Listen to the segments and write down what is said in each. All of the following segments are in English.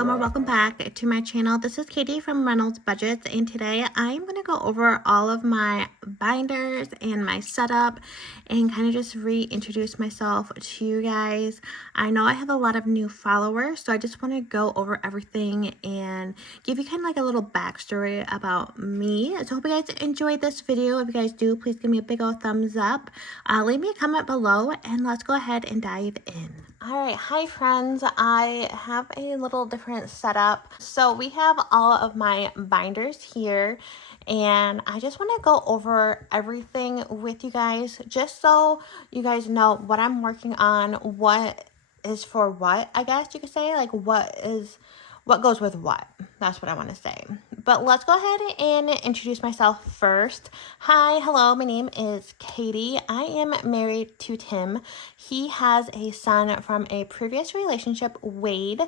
welcome or welcome back to my channel. This is Katie from Reynolds Budgets, and today I'm going to go over all of my binders and my setup and kind of just reintroduce myself to you guys. I know I have a lot of new followers, so I just want to go over everything and give you kind of like a little backstory about me. So I hope you guys enjoyed this video. If you guys do, please give me a big old thumbs up. Leave me a comment below, and let's go ahead and dive in. Alright, hi friends. I have a little different setup. So we have all of my binders here, and I just want to go over everything with you guys just so you guys know what I'm working on, what is for what, I guess you could say, like what goes with what. That's what I want to say. But let's go ahead and introduce myself first. Hi, hello, my name is Katie. I am married to Tim. He has a son from a previous relationship, Wade,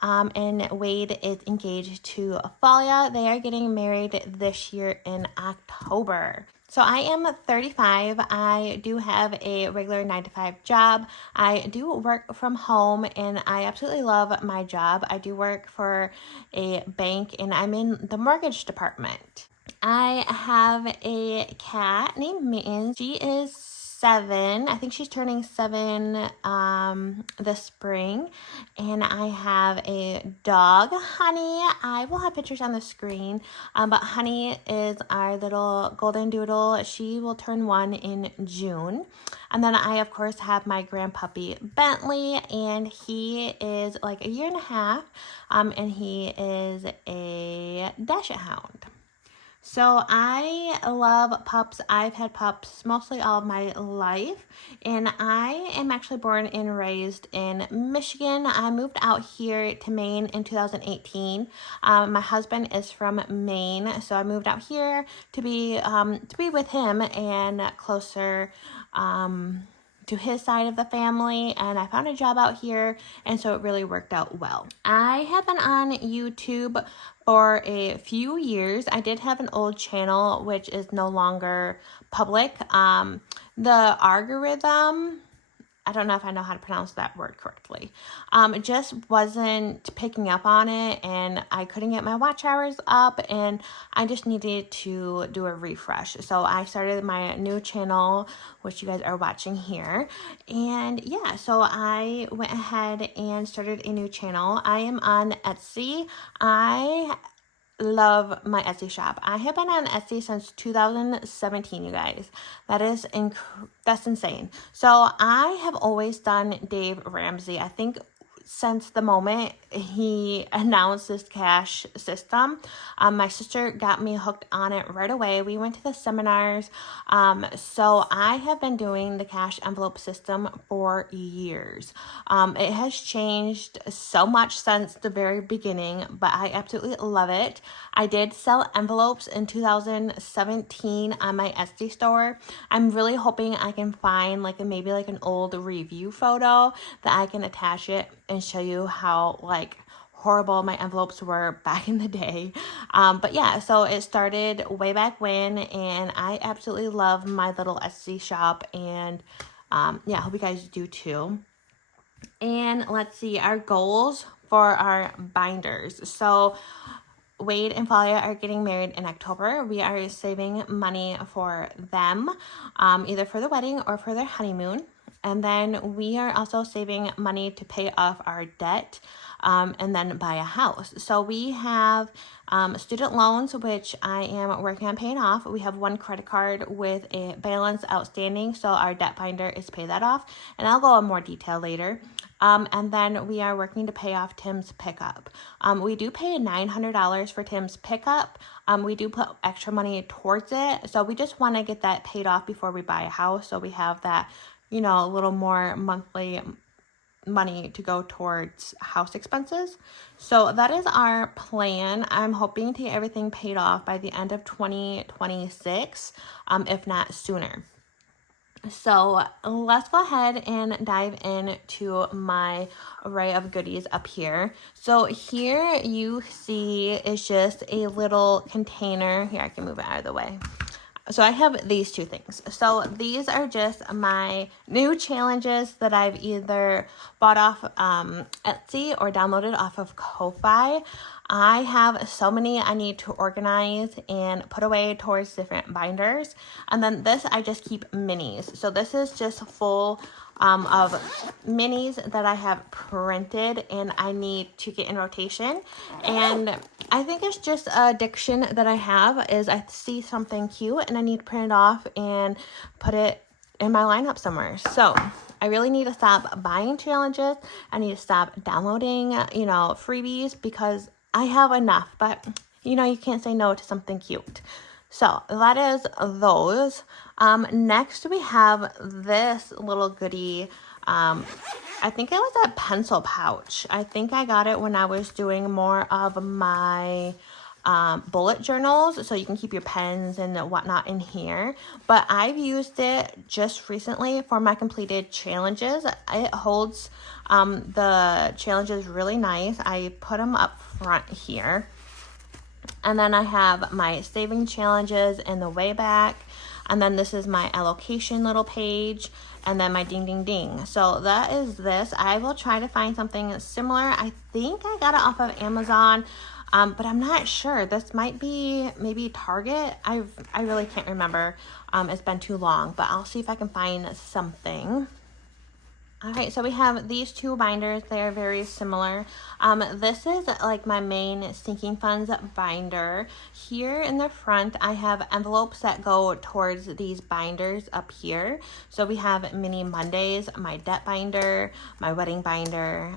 and Wade is engaged to Afalia. They are getting married this year in October. So I am 35. I do have a regular 9-to-5 job. I do work from home, and I absolutely love my job. I do work for a bank, and I'm in the mortgage department. I have a cat named Mittens. She is 7. I think she's turning 7 this spring. And I have a dog, Honey. I will have pictures on the screen. But Honey is our little golden doodle. She will turn 1 in June. And then I, of course, have my grandpuppy, Bentley. And he is like a year and a half. And he is a Dachshund. So I love pups. I've had pups mostly all of my life, and I am actually born and raised in Michigan. I moved out here to Maine in 2018. My husband is from Maine, so I moved out here to be with him and closer to his side of the family, and I found a job out here, and so it really worked out well. I have been on YouTube for a few years. I did have an old channel which is no longer public. The algorithm, I don't know if I know how to pronounce that word correctly. It just wasn't picking up on it, and I couldn't get my watch hours up, and I just needed to do a refresh. So I started my new channel, which you guys are watching here. And yeah, so I went ahead and started a new channel. I am on Etsy. I love my Etsy shop. I have been on Etsy since 2017, you guys. That's insane. So I have always done Dave Ramsey. I think since the moment he announced this cash system, my sister got me hooked on it right away. We went to the seminars. So I have been doing the cash envelope system for years. It has changed so much since the very beginning, but I absolutely love it. I did sell envelopes in 2017 on my Etsy store. I'm really hoping I can find maybe an old review photo that I can attach it and show you how horrible my envelopes were back in the day. But yeah, so it started way back when, and I absolutely love my little Etsy shop, and yeah, I hope you guys do too. And let's see, our goals for our binders. So Wade and Falia are getting married in October. We are saving money for them, either for the wedding or for their honeymoon. And then we are also saving money to pay off our debt, and then buy a house. So we have student loans, which I am working on paying off. We have one credit card with a balance outstanding, so our debt binder is to pay that off. And I'll go in more detail later. And then we are working to pay off Tim's pickup. We do pay $900 for Tim's pickup. We do put extra money towards it. So we just want to get that paid off before we buy a house. So we have that, a little more monthly money to go towards house expenses. So that is our plan. I'm hoping to get everything paid off by the end of 2026, if not sooner. So let's go ahead and dive into my array of goodies up here. So here you see is just a little container. Here, I can move it out of the way. So I have these two things. So these are just my new challenges that I've either bought off Etsy or downloaded off of Ko-Fi. I have so many I need to organize and put away towards different binders. And then this, I just keep minis. So this is just full of minis that I have printed and I need to get in rotation. And I think it's just an addiction that I have is I see something cute and I need to print it off and put it in my lineup somewhere. So I really need to stop buying challenges. I need to stop downloading, freebies because I have enough, but you can't say no to something cute. So that is those. Next we have this little goodie. I think it was a pencil pouch. I think I got it when I was doing more of my bullet journals, so you can keep your pens and whatnot in here. But I've used it just recently for my completed challenges. It holds the challenges really nice. I put them up front here. And then I have my saving challenges in the way back. And then this is my allocation little page. And then my ding, ding, ding. So that is this. I will try to find something similar. I think I got it off of Amazon. But I'm not sure. This might be maybe Target. I really can't remember. It's been too long. But I'll see if I can find something. All right, so we have these two binders. They're very similar. This is like my main sinking funds binder. Here in the front, I have envelopes that go towards these binders up here. So we have Mini Mondays, my debt binder, my wedding binder.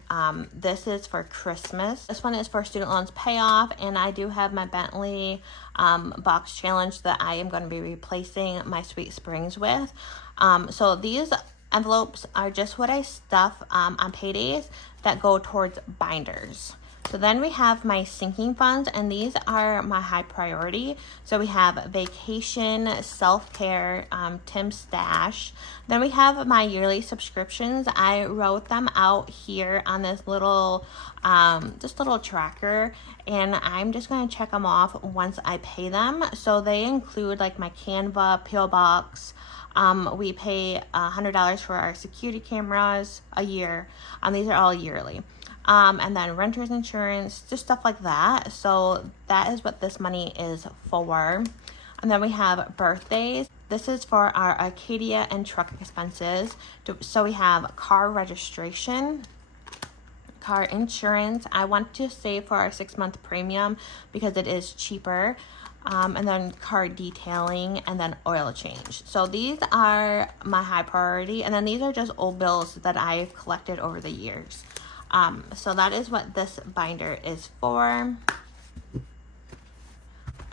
This is for Christmas. This one is for student loans payoff, and I do have my Bentley box challenge that I am going to be replacing my Sweet Springs with. So these envelopes are just what I stuff on paydays that go towards binders. So then we have my sinking funds, and these are my high priority. So we have vacation, self-care, Tim's stash. Then we have my yearly subscriptions. I wrote them out here on this little little tracker, and I'm just going to check them off once I pay them. So they include like my Canva, PO Box. We pay $100 for our security cameras a year. These are all yearly. And then renter's insurance, just stuff like that. So that is what this money is for. And then we have birthdays. This is for our Acadia and truck expenses. So we have car registration, car insurance. I want to save for our 6-month premium because it is cheaper. And then car detailing, and then oil change. So these are my high priority, and then these are just old bills that I've collected over the years. So that is what this binder is for.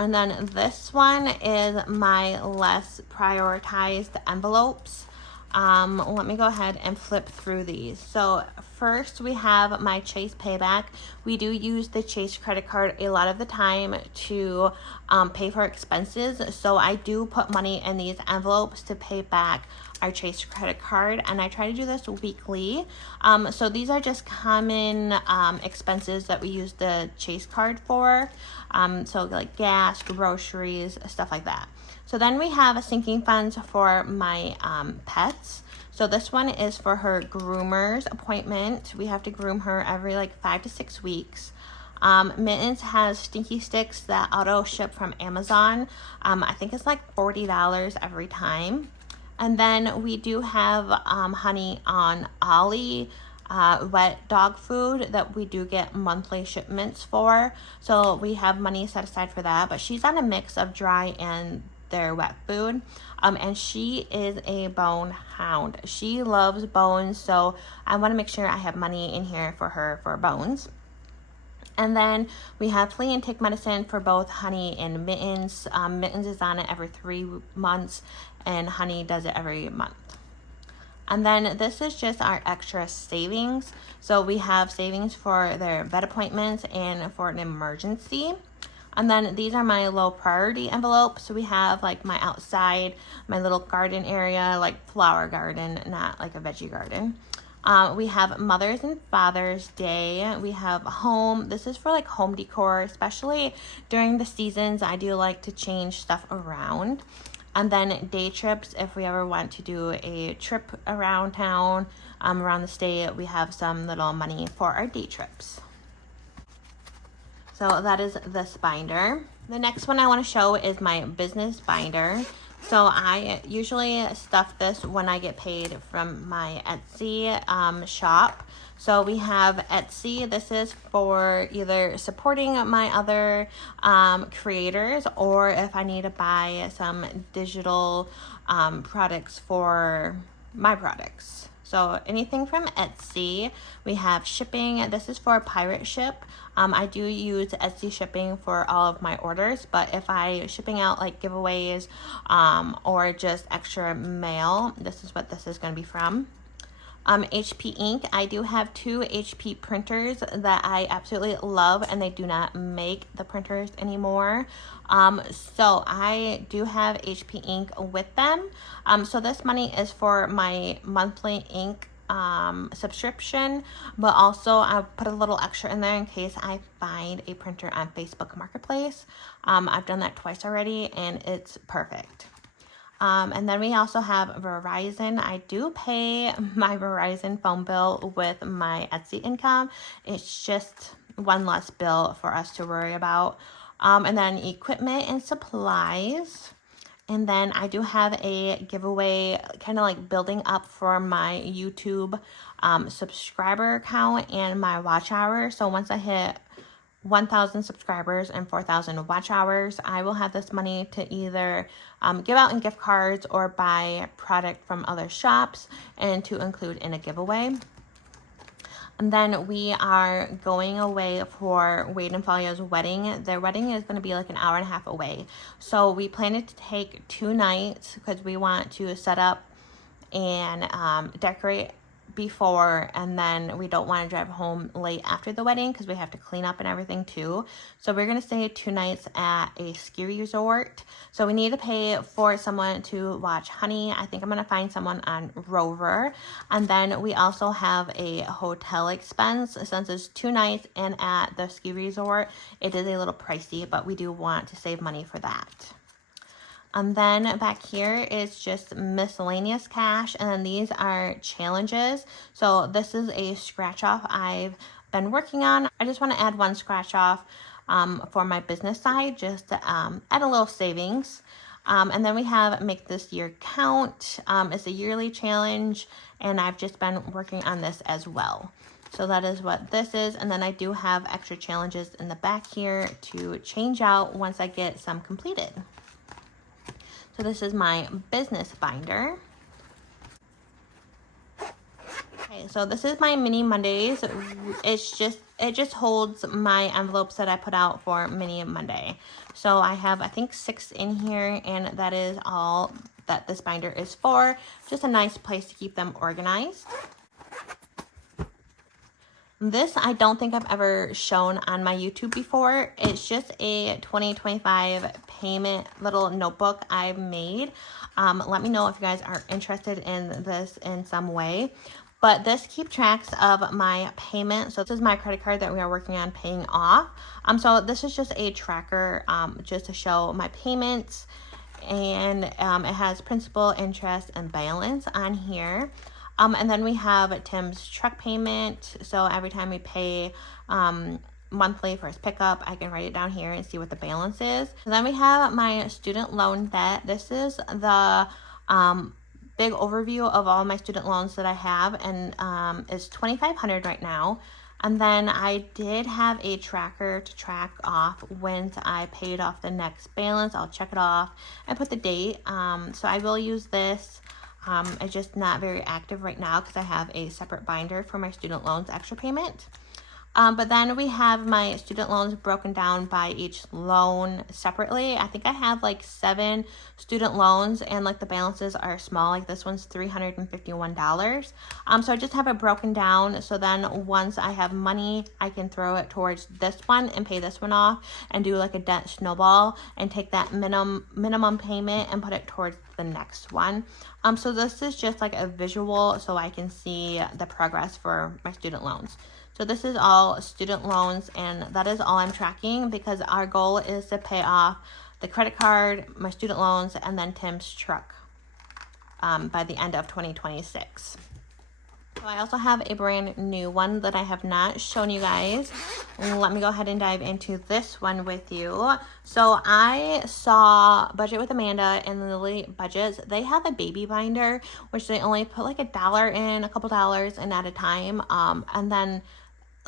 And then this one is my less prioritized envelopes. Let me go ahead and flip through these. So first we have my Chase payback. We do use the Chase credit card a lot of the time to pay for expenses. So I do put money in these envelopes to pay back our Chase credit card, and I try to do this weekly. So these are just common expenses that we use the Chase card for. So like gas, groceries, stuff like that. So then we have a sinking funds for my pets. So this one is for her groomer's appointment. We have to groom her every like 5 to 6 weeks. Mittens has stinky sticks that auto ship from Amazon. I think it's like $40 every time. And then we do have honey on Ollie, wet dog food that we do get monthly shipments for. So we have money set aside for that. But she's on a mix of dry and their wet food. And she is a bone hound. She loves bones, so I want to make sure I have money in here for her for bones. And then we have flea and tick medicine for both Honey and Mittens. Mittens is on it every 3 months, and Honey does it every month. And then this is just our extra savings. So we have savings for their vet appointments and for an emergency. And then these are my low priority envelopes. So we have like my outside, my little garden area, like flower garden, not like a veggie garden. We have Mother's and Father's Day. We have home. This is for like home decor, especially during the seasons. I do like to change stuff around. And then day trips, if we ever want to do a trip around town, around the state, we have some little money for our day trips. So that is this binder. The next one I want to show is my business binder. So I usually stuff this when I get paid from my Etsy shop. So we have Etsy. This is for either supporting my other creators, or if I need to buy some digital products for my products. So anything from Etsy. We have shipping. This is for pirate ship. I do use Etsy shipping for all of my orders, but if I shipping out like giveaways or just extra mail, this is what this is going to be from. HP ink. I do have 2 HP printers that I absolutely love, and they do not make the printers anymore. So I do have HP ink with them. So this money is for my monthly ink subscription, but also I put a little extra in there in case I find a printer on Facebook Marketplace. I've done that twice already, and it's perfect. And then we also have Verizon. I do pay my Verizon phone bill with my Etsy income. It's just one less bill for us to worry about. And then equipment and supplies. And then I do have a giveaway kind of like building up for my YouTube subscriber count and my watch hour. So once I hit 1,000 subscribers and 4,000 watch hours, I will have this money to either give out in gift cards or buy product from other shops and to include in a giveaway. And then we are going away for Wade and Falia's wedding. Their wedding is going to be like an hour and a half away. So we planned to take 2 nights because we want to set up and decorate before, and then we don't want to drive home late after the wedding because we have to clean up and everything too. So we're going to stay 2 nights at a ski resort. So we need to pay for someone to watch Honey. I think I'm going to find someone on Rover. And then we also have a hotel expense. Since it's 2 nights and at the ski resort, it is a little pricey, but we do want to save money for that. And then back here is just miscellaneous cash, and then these are challenges. So this is a scratch off I've been working on. I just want to add 1 scratch off for my business side, just to add a little savings. And then we have Make This Year Count. It's a yearly challenge, and I've just been working on this as well. So that is what this is. And then I do have extra challenges in the back here to change out once I get some completed. So this is my business binder. Okay, so this is my mini Mondays. It just holds my envelopes that I put out for mini Monday. So I have, I think, 6 in here, and that is all that this binder is for. Just a nice place to keep them organized. This I don't think I've ever shown on my YouTube before. It's just a 2025 payment little notebook I've made. Let me know if you guys are interested in this in some way. But this keeps tracks of my payment. So this is my credit card that we are working on paying off. So this is just a tracker just to show my payments. And it has principal, interest, and balance on here. And then we have Tim's truck payment. So every time we pay monthly for his pickup, I can write it down here and see what the balance is. And then we have my student loan debt. This is the big overview of all my student loans that I have, and it's $2,500 right now. And then I did have a tracker to track off when I paid off the next balance. I'll check it off and put the date. So I will use this. It's just not very active right now because I have a separate binder for my student loans extra payment. But then we have my student loans broken down by each loan separately. I think I have like 7 student loans, and like the balances are small. Like this one's $351. So I just have it broken down. So then once I have money, I can throw it towards this one and pay this one off and do like a debt snowball and take that minimum payment and put it towards the next one. So this is just like a visual so I can see the progress for my student loans. So this is all student loans, and that is all I'm tracking because our goal is to pay off the credit card, my student loans, and then Tim's truck by the end of 2026. So I also have a brand new one that I have not shown you guys. Let me go ahead and dive into this one with you. So I saw Budget with Amanda and Lily Budgets. They have a baby binder, which they only put like $1 in, a couple dollars in at a time. And then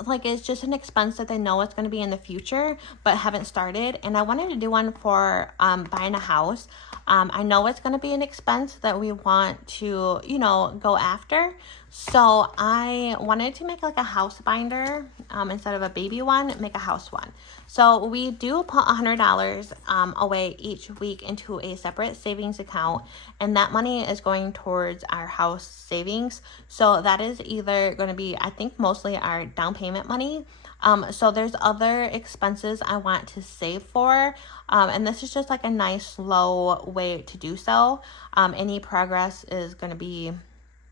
like it's just an expense that they know it's going to be in the future but haven't started. And I wanted to do one for buying a house. I know it's going to be an expense that we want to, you know, go after. So I wanted to make like a house binder instead of a baby one, make a house one. So we do put $100 away each week into a separate savings account, and that money is going towards our house savings. So that is either going to be, I think, mostly our down payment money. So there's other expenses I want to save for, and this is just like a nice low way to do so. Any progress is going to be,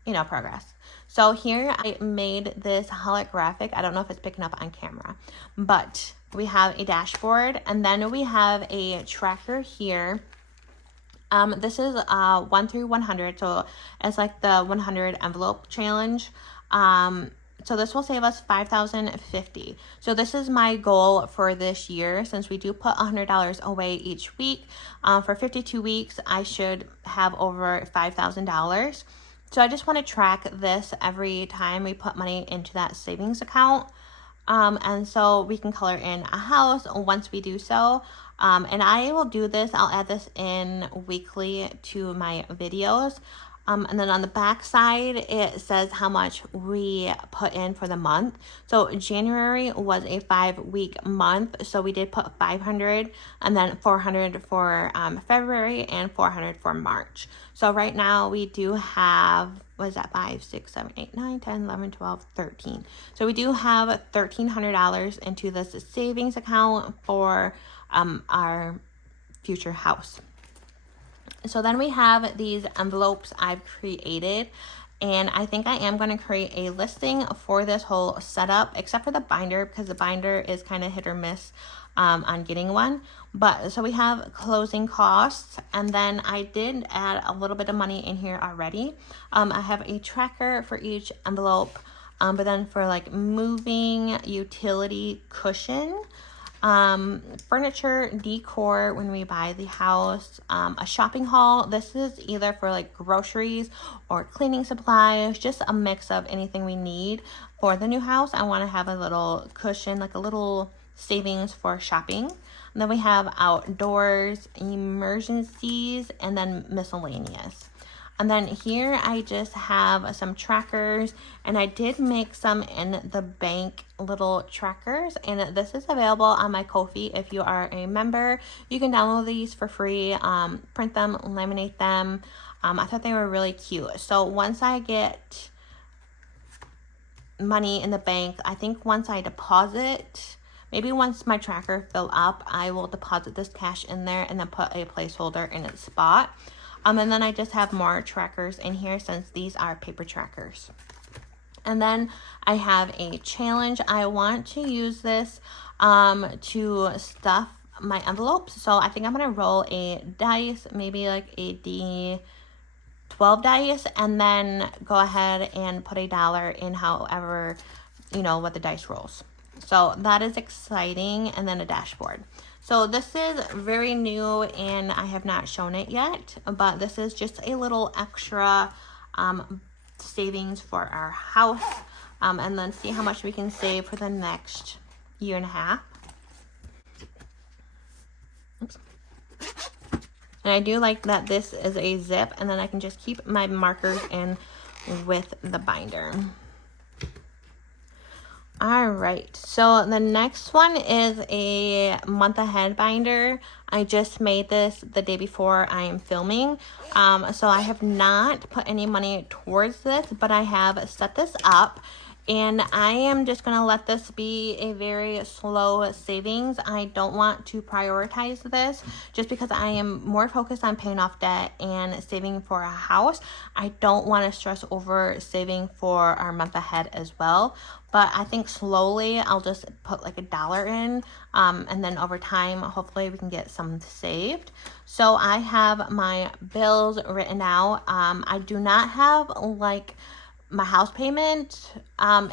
you know, progress. So here I made this holographic. I don't know if it's picking up on camera, but we have a dashboard, and then we have a tracker here. This is 1 through 100, so it's like the 100 envelope challenge. So this will save us $5,050. So this is my goal for this year, since we do put $100 away each week. For 52 weeks, I should have over $5,000. So I just want to track this every time we put money into that savings account. And so we can color in a house once we do so. And I will do this, I'll add this in weekly to my videos. And then on the back side, it says how much we put in for the month. So January was a 5-week month. So we did put 500, and then 400 for February, and 400 for March. So right now we do have, what is that, 5, 6, 7, 8, 9, 10, 11, 12, 13. So we do have $1,300 into this savings account for our future house. So then we have these envelopes I've created, and I think I am going to create a listing for this whole setup, except for the binder, because the binder is kind of hit or miss on getting one. But so we have closing costs, and then I did add a little bit of money in here already. I have a tracker for each envelope, but then for like moving, utility, cushion, furniture, decor when we buy the house, a shopping haul. This is either for like groceries or cleaning supplies, just a mix of anything we need for the new house. I want to have a little cushion, like a little savings for shopping. And then we have outdoors, emergencies, and then miscellaneous. And then here I just have some trackers, and I did make some in the bank little trackers, and this is available on my Ko-fi. If you are a member, you can download these for free, print them, laminate them. I thought they were really cute. So once I get money in the bank, I think once I deposit, maybe once my tracker fill up, I will deposit this cash in there and then put a placeholder in its spot. And then I just have more trackers in here, since these are paper trackers. And then I have a challenge. I want to use this to stuff my envelopes. So I think I'm going to roll a dice, maybe like a D12 dice, and then go ahead and put $1 in however, you know, what the dice rolls. So that is exciting. And then a dashboard. So this is very new, and I have not shown it yet, but this is just a little extra savings for our house, and then see how much we can save for the next year and a half. Oops. And I do like that this is a zip, and then I can just keep my markers in with the binder. All right, so the next one is a month ahead binder. I just made this the day before I am filming. So I have not put any money towards this, but I have set this up, And I am just going to let this be a very slow savings. I don't want to prioritize this just because I am more focused on paying off debt and saving for a house. I don't want to stress over saving for our month ahead as well. But I think slowly I'll just put like $1 in, and then over time, hopefully we can get some saved. So I have my bills written out. I do not have like my house payment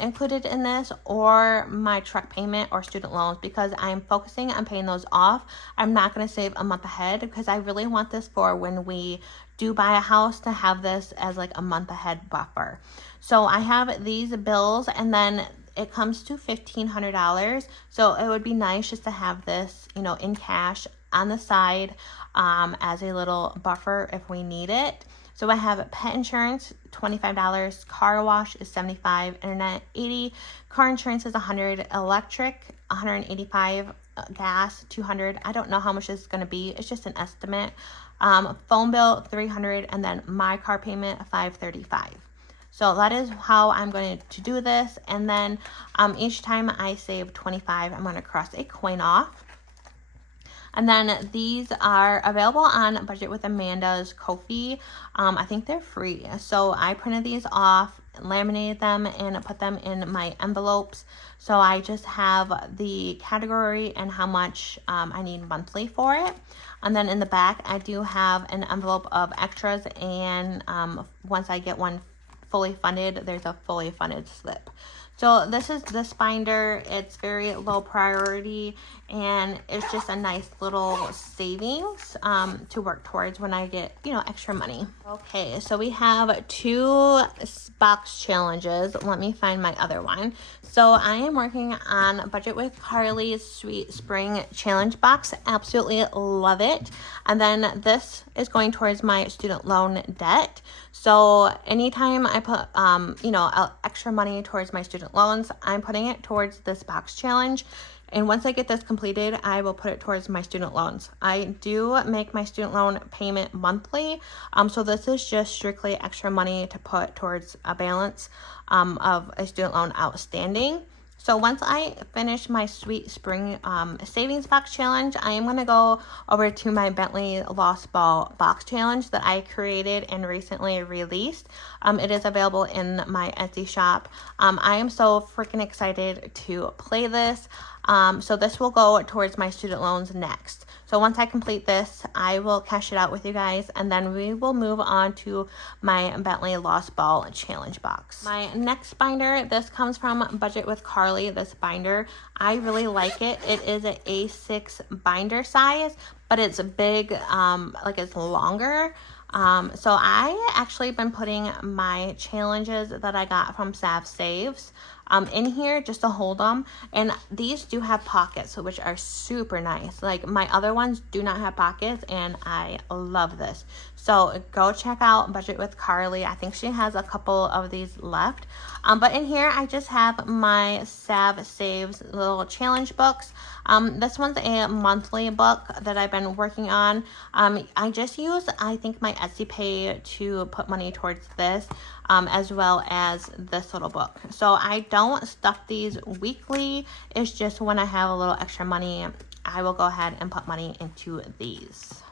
included in this, or my truck payment or student loans, because I'm focusing on paying those off. I'm not going to save a month ahead because I really want this for when we do buy a house to have this as like a month ahead buffer. So I have these bills, and then it comes to $1,500. So it would be nice just to have this, you know, in cash on the side as a little buffer if we need it. So I have pet insurance, $25, car wash is $75, internet $80, car insurance is $100, electric $185, gas $200. I don't know how much this is going to be. It's just an estimate. Phone bill $300, and then my car payment $535. So that is how I'm going to do this. And then each time I save 25, I'm going to cross a coin off. And then these are available on Budget with Amanda's Ko-fi. I think they're free. So I printed these off, laminated them, and put them in my envelopes. So I just have the category and how much I need monthly for it. And then in the back, I do have an envelope of extras. And once I get one fully funded, there's a fully funded slip. So this is this binder. It's very low priority, and it's just a nice little savings to work towards when I get, you know, extra money. Okay, so we have 2 box challenges. Let me find my other one. So I am working on Budget with Carly's Sweet Spring Challenge box. Absolutely love it. And then this is going towards my student loan debt. So anytime I put, you know, extra money towards my student loans, I'm putting it towards this box challenge. And once I get this completed, I will put it towards my student loans. I do make my student loan payment monthly. So this is just strictly extra money to put towards a balance of a student loan outstanding. So once I finish my Sweet Spring Savings Box Challenge, I am going to go over to my Bentley Lost Ball Box Challenge that I created and recently released. It is available in my Etsy shop. I am so freaking excited to play this. So this will go towards my student loans next. So once I complete this, I will cash it out with you guys, and then we will move on to my Bentley Lost Ball Challenge box. My next binder, this comes from Budget with Carly, this binder. I really like it. It is an A6 binder size, but it's big, like it's longer. So I actually been putting my challenges that I got from Sav Saves in here just to hold them, and these do have pockets, which are super nice. Like my other ones do not have pockets, and I love this. So go check out Budget with Carly. I think she has a couple of these left. But in here I just have my Sav Saves little challenge books. This one's a monthly book that I've been working on. I just use, I think, my Etsy Pay to put money towards this, as well as this little book. So I don't stuff these weekly. It's just when I have a little extra money, I will go ahead and put money into these.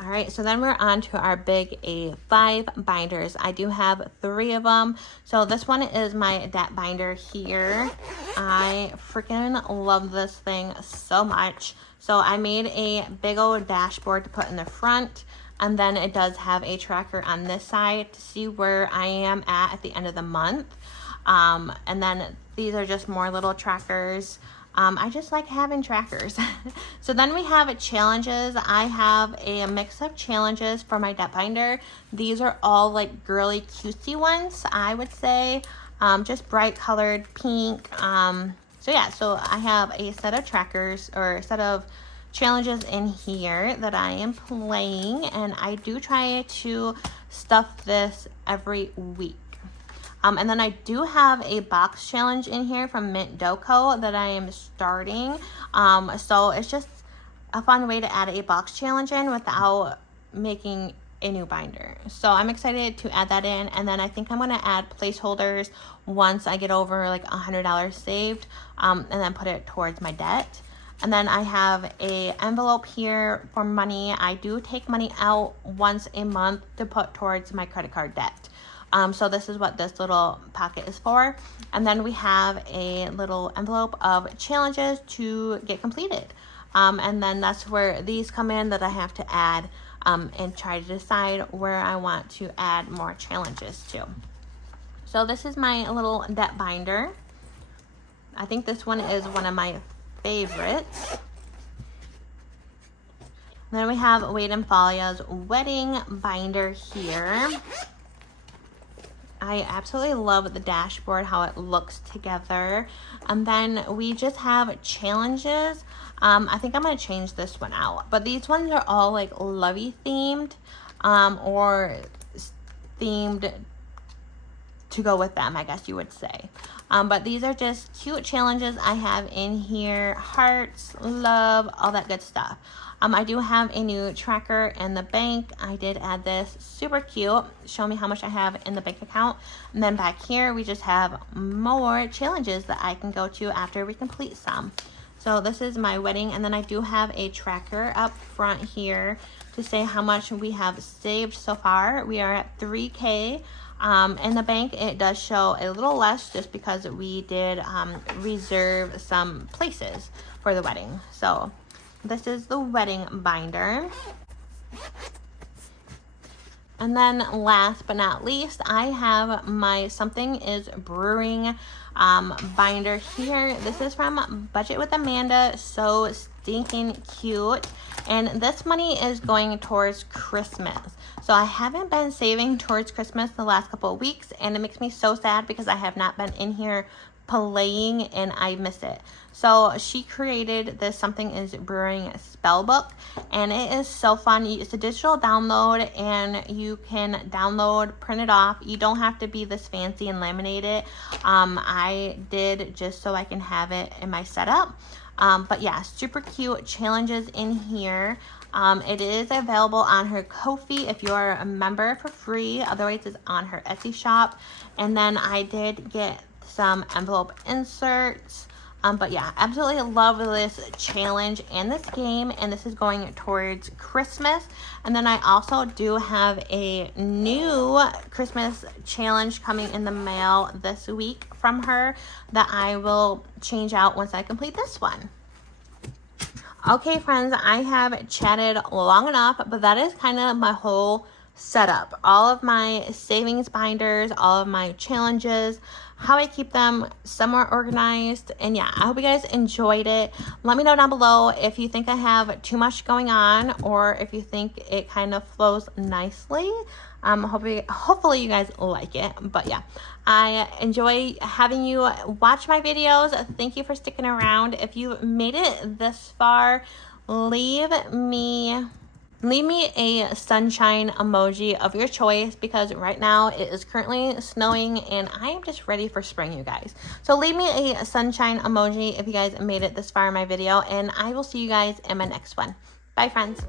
All right, so then we're on to our big A5 binders. I do have 3 of them. So this one is my debt binder here. I freaking love this thing so much. So I made a big old dashboard to put in the front, and then it does have a tracker on this side to see where I am at the end of the month. And then these are just more little trackers. I just like having trackers. So then we have challenges. I have a mix of challenges for my debt binder. These are all like girly cutesy ones, I would say. Just bright colored pink. So yeah, so I have a set of trackers, or a set of challenges in here that I am playing, and I do try to stuff this every week. And then I do have a box challenge in here from Mint Doco that I am starting. So it's just a fun way to add a box challenge in without making a new binder. So I'm excited to add that in, and then I think I'm going to add placeholders once I get over like $100 saved, and then put it towards my debt. And then I have a envelope here for money. I do take money out once a month to put towards my credit card debt. So this is what this little pocket is for. And then we have a little envelope of challenges to get completed. And then that's where these come in that I have to add, and try to decide where I want to add more challenges to. So this is my little debt binder. I think this one is one of my favorites. Then we have Wade and Falia's wedding binder here. I absolutely love the dashboard, how it looks together. And then we just have challenges. I think I'm going to change this one out. But these ones are all like lovey themed, or themed to go with them, I guess you would say. But these are just cute challenges I have in here. Hearts, love, all that good stuff. I do have a new tracker in the bank. I did add this, super cute. Show me how much I have in the bank account. And then back here, we just have more challenges that I can go to after we complete some. So this is my wedding. And then I do have a tracker up front here to say how much we have saved so far. We are at 3K. In the bank, it does show a little less just because we did reserve some places for the wedding. So this is the wedding binder. And then last but not least, I have my Something is Brewing binder here. This is from Budget with Amanda. So stinking cute. And this money is going towards Christmas. So I haven't been saving towards Christmas the last couple of weeks, and it makes me so sad because I have not been in here playing and I miss it. So she created this Something is Brewing spell book, and it is so fun. It's a digital download, and you can download, print it off. You don't have to be this fancy and laminate it. I did just so I can have it in my setup. But yeah, super cute challenges in here. It is available on her Ko-fi if you're a member for free. Otherwise, it's on her Etsy shop. And then I did get some envelope inserts. But yeah, absolutely love this challenge and this game. And this is going towards Christmas. And then I also do have a new Christmas challenge coming in the mail this week from her that I will change out once I complete this one. Okay, friends, I have chatted long enough, but that is kind of my whole setup. All of my savings binders, all of my challenges, how I keep them somewhat organized. And yeah, I hope you guys enjoyed it. Let me know down below if you think I have too much going on or if you think it kind of flows nicely. Hopefully you guys like it. But yeah, I enjoy having you watch my videos. Thank you for sticking around. If you made it this far, leave me a sunshine emoji of your choice, because right now it is currently snowing and I am just ready for spring, you guys. So leave me a sunshine emoji if you guys made it this far in my video, and I will see you guys in my next one. Bye, friends.